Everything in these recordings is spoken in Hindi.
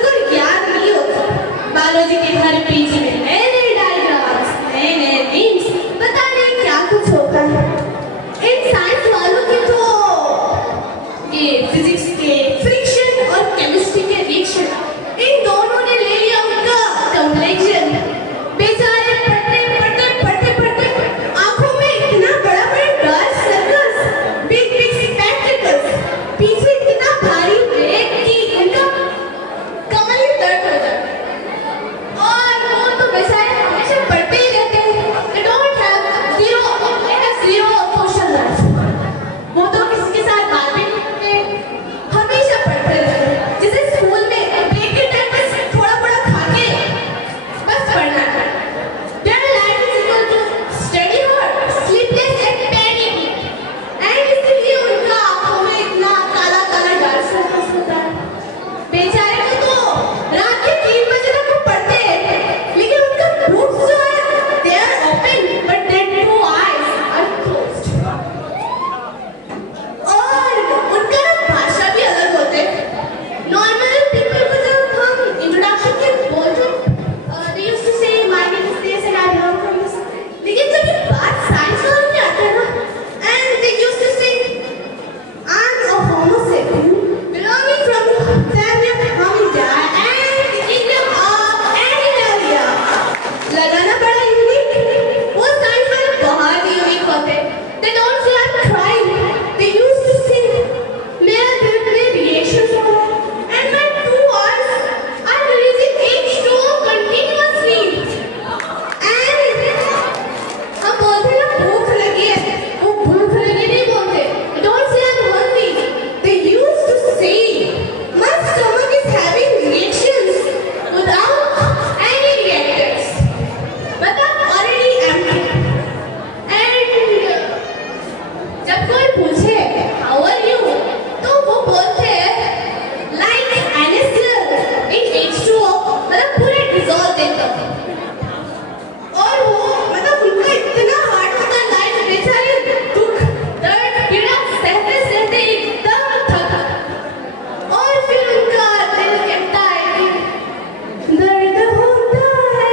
उनको याद नहीं होता। बायोलॉजी के हर पेज में नए नए डायग्राम्स, नए नए मीम्स, पता नहीं क्या कुछ होता है। इन साइंस वालों की तो ये फिजिक्स के फ्रिक्शन और केमिस्ट्री के रिएक्शन, इन दोनों ने ले लिया उनका कंप्लेक्शन। बेचारे पढ़ते पढ़ते पढ़ते पढ़ते आंखों में इतना बड़ा बड़ा dark circles, big big spectacles, पीछे इतना भारी बैग कि उनका कमर ही दर्द हो जाता है। और वो तो बेचारे हमेशा पढ़ते ही रहते हैं। They don't have zero social life। वो तो किसी के साथ बात भी नहीं करते, हमेशा पढ़ते रहते हैं। जैसे स्कूल में ब्रेक के टाइम पे थोड़ा थोड़ा खा के बस पढ़ना है। Their life is equal to study hard, sleepless and panicky। And इसलिए उनका आंखों में इतना काला काला डार्क सर्कल्स होता है। बेचारे को तो रात के 3 बजे तक वो पढ़ते हैं, लेकिन उनका books जो है they are open but their two eyes are closed। और उनका ना भाषा भी अलग होते हैं। नॉर्मल पीपल को जब हम इंट्रोडक्शन के बोलते they used to say my name is this and I belong from this। लेकिन जब ये बात साइंस वालों की आती है ना, and they used to say I'm a Homo sapien belonging from family of Hominida and the kingdom of Animalia। लगाना पड़ा यूनिक। वो साइंस वाले बहुत ही यूनिक होते। They don't say I'm crying, they used to say मेरा दिल में reactions हो रहा है and my two eyes are releasing H2O continuously। And हम बोलते हैं ना भूख लगी है, वो भूख लगी नहीं बोलते। They don't say I'm hungry, they used to say my stomach is having reactions without any reactors, but I'm already empty। And जब कोई पूछे how are you, तो वो बोलते हैं like NaCl in H2O, मतलब पूरे dissolve एकदम। और वो मतलब उनका इतना हार्ड होता है लाइफ, बेचारे दुख दर्द पीड़ा सहते सहते एकदम थक। और फिर उनका दिल कहता है कि दर्द होता है,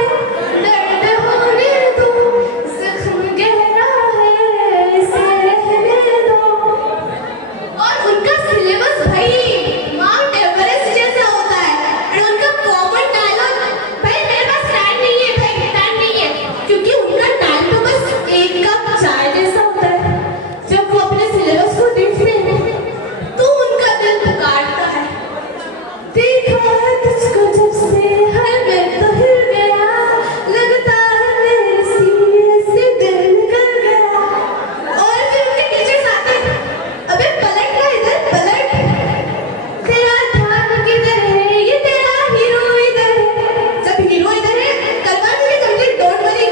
दर्द होने दो, जख्म गहरा है इसे रहने दो। और उनका सिलेबस भाई माउंट एवरेस्ट जैसा होता है। और उनका कॉमन डायलॉग भाई मेरे पास टाइम नहीं है, भाई टाइम नहीं है, क्योंकि उनका टाइम तो बस 1 कप चाय जैसा होता है। जब वो अपने सिलेबस को देखते हैं तो उनका दिल पुकारता है, देखा है तुझको जब से हर दिल तो हिल गया, लगता है मेरे सीने से दिल निकल गया। और फिर उनके टीचर्स आते हैं, अबे पलट ना इधर पलट, तेरा ध्यान किधर है, ये तेरा हीरो इधर है। जब हीरो इधर है करवा देंगे कंप्लीट, डोंट वरी।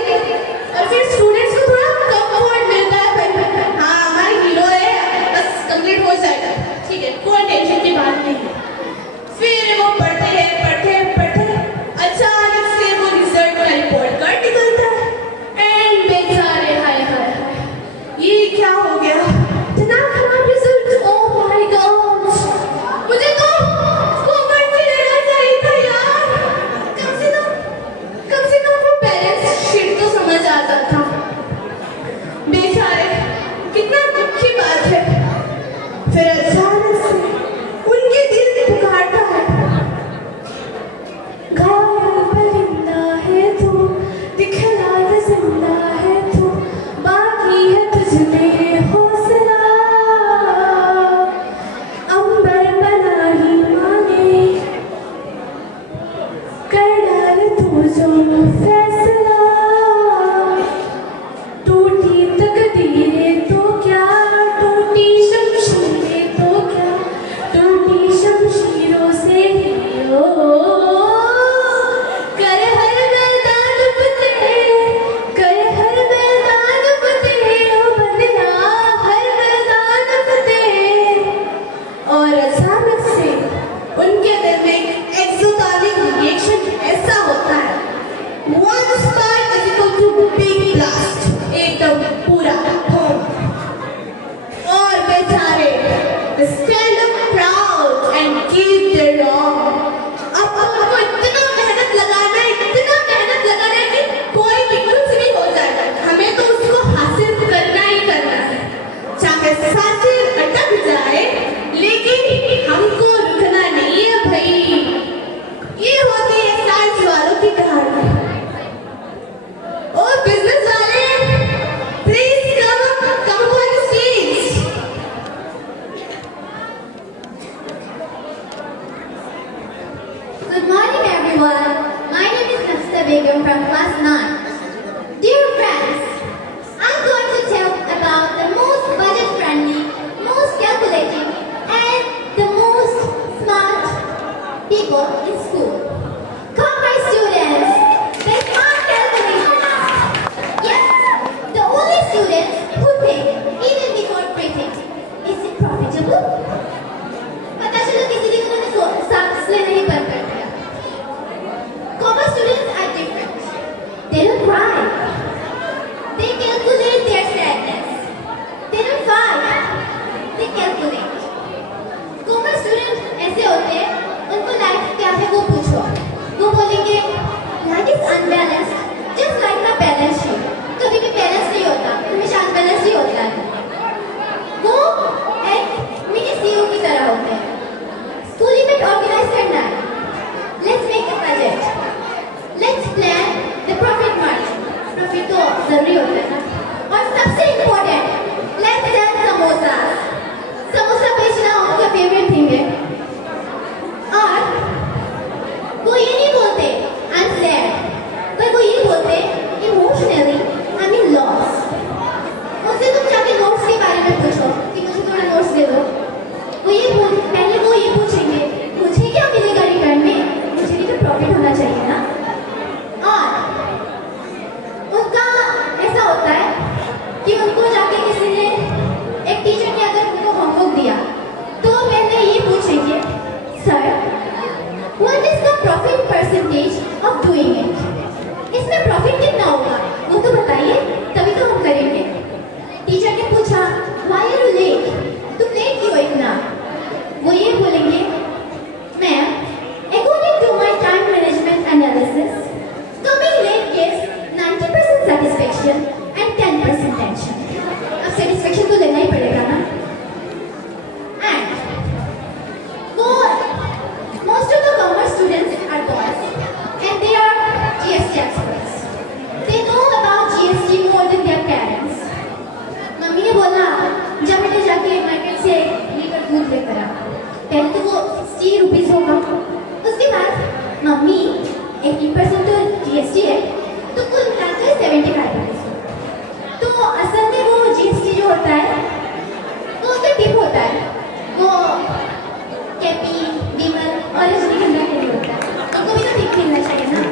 और फिर स्टूडेंट्स को थोड़ा कंफर्ट मिलता है भाई, हाँ हमारे हीरो है, बस कंप्लीट हो जाएगा, ठीक है कोई टेंशन की बात नहीं है। फिर वो पढ़ते हैं पढ़ते हैं पढ़ते हैं, अचानक से वो रिजल्ट का रिपोर्ट कार्ड निकलता है। एंड बेचारे हाय हाय हाय ये क्या हो गया, इतना खराब रिजल्ट, ओह माय गॉड। मुझे तो कॉमर्स से लेना चाहिए था यार, कम से कम वो बैलेंस शीट तो समझ आता था। बेचारे कितना दुख की बात है। फिर अचानक से उनके दिल पुकारता है, घायल परिंदा है तू, दिखला दे जिंदा है तू, बाकी है तुझ में हौसला, अंबर बना ही मांगे, कर डाल तू जो फैसला, टूटी तकदीरें तो क्या, टूटी शमशीरें तो क्या, टूटी शमशीरों से ही हो, कर हर मैदान फतेह, कर हर मैदान फतेह, ओ बंदिया हर मैदान फतेह। और अचानक से उनके दिल में एक एक्सोटॉनिक रिएक्शन ऐसा होता है, once Good morning, everyone. My name is Nafisa Begum from class 9. Dear friends, I'm going to tell about the most budget-friendly, most calculating, and the most smart people in school. Come, my students, the smart calculators. Yes, the only students who think even before breathing. Is it profitable? पता चलो किसी दिन उन्होंने सांस लेना ही बंद कर दिया. Commerce students are different. They don't cry. They calculate their sadness. They don't fight. They calculate. Commerce students ऐसे होते हैं, उनको लाइफ क्या है वो पूछो, वो बोलेंगे life is unbalanced, just like the balance sheet. कभी भी बैलेंस नहीं होता, हमेशा अनबैलेंस ही होता है. वो एक मिनी सीईओ की तरह होते हैं. स्कूल इवेंट ऑर्गेनाइज करना है. Let's make a budget. Let's plan the profit margin. Profit तो जरूरी होता है ना. और सबसे important, let's sell samosas. Samosa बेचना उनका फेवरेट थिंग है. और वो ये नहीं बोलते I'm sad, पर वो ये बोलते emotionally I'm in loss. उनसे तुम जाके नोट्स के बारे में पूछो कि मुझे थोड़ा नोट्स दे दो. पहले वो ये पूछेंगे मुझे क्या मिलेगा रिटर्न में, मुझे भी तो प्रॉफिट होना चाहिए ना. और उनका ऐसा होता है कि उनको जाके किसी ने, एक टीचर ने अगर उनको होमवर्क दिया तो पहले ये पूछेंगे sir what is the profit percentage of doing it. इसमें प्रॉफिट कितना होगा वो तो बताइए, तभी तो हम करेंगे. टीचर ने पूछा व्हाई आर यू लेट, तुम लेट क्यों इतना. वो ये बोलेंगे ma'am according to my time management analysis coming late gives 90% satisfaction and 10% tension. अब सेटिस्फेक्शन तो लेना ही पड़ेगा ना. एंड वो most of the commerce students are boys and they are GST experts. They know about GST more than their parents. Mummy ने बोला जब बेटे जाके मार्केट से लीटर दूध लेकर आ, पहले तो वो 60 रुपीज होगा. उसके बाद मम्मी 80% तो GST है तो कुल मिलाकर 75 रुपीज. तो असल में वो GST जो होता है वो उसका टिप होता है. वो कैपी विमल और रजनीगंधा के लिए होता है. उनको भी तो टिप मिलना चाहिए ना.